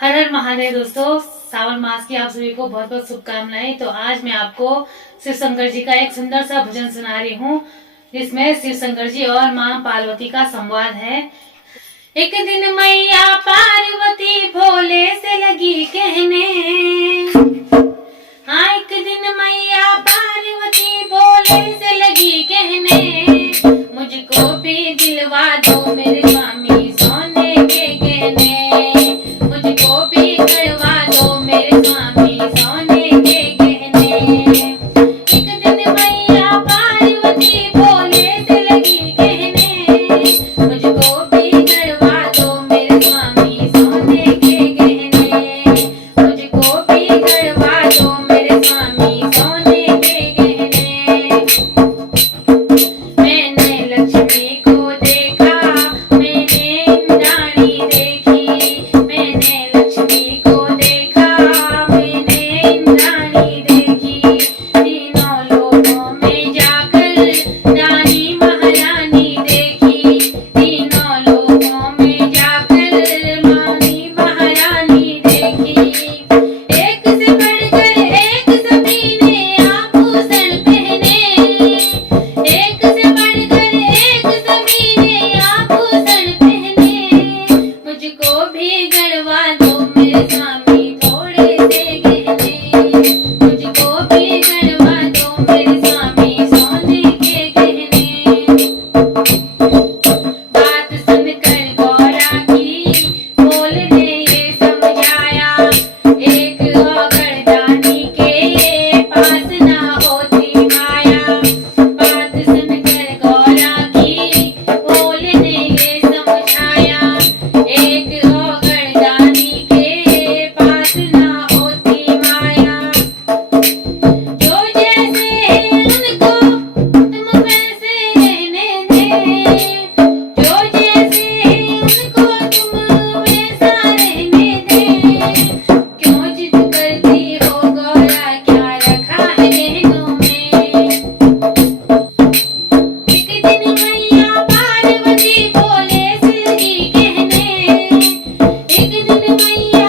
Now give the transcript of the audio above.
हर हर महादेव दोस्तों, सावन मास की आप सभी को बहुत बहुत शुभकामनाएं। तो आज मैं आपको शिव शंकर जी का एक सुंदर सा भजन सुना रही हूँ, जिसमें शिव शंकर जी और माँ पार्वती का संवाद है। एक दिन मैया पार्वती भोले से लगी कहने, हाँ एक दिन मैया पार्वती भोले से लगी कहने, मुझको भी दिलवा दो मेरे स्वामी सोने के गहने, मुझको भी करवा दो मेरे स्वामी सोने के गहने। एक दिन मैया पार्वती भोले से लगी कहने, मुझको भी करवा दो मेरे स्वामी सोने के गहने, मुझको भी करवा दो मेरे स्वामी सोने के गहने। मैंने लक्ष्मी को देखा, मैंने इंद्राणी देखी, मैंने लक्ष्मी को देखा, मैंने इंद्राणी देखी, तीनों लोकों में जाकर रानी महारानी देखी, तीनों लोकों में जाकर रानी महारानी देखी। एक से बढ़कर एक सभी ने आभूषण पहने, एक से बढ़कर एक सभी ने आभूषण पहने, मुझको भी गढ़वा दो मेरे स्वामी थोड़े से गहने, मुझको भी गढ़वा दो मेरे स्वामी सोने के गहने। बात सुनकर गौरा की बोल ने ये समझाया, एक औगरदानी के पास ना होती माया। बात सुनकर गौरा की बोल ने ये समझाया, एक औगरदानी के पास ना होती माया। जो जैसे है उनको तुम वैसे रहने दे, जो जैसे है उनको तुम वैसा रहने दे। क्यों जिद करती हो गौरा, क्या रखा है गहनों में। एक दिन मैया पार्वती भोले से लगी कहने, एक दिन मैया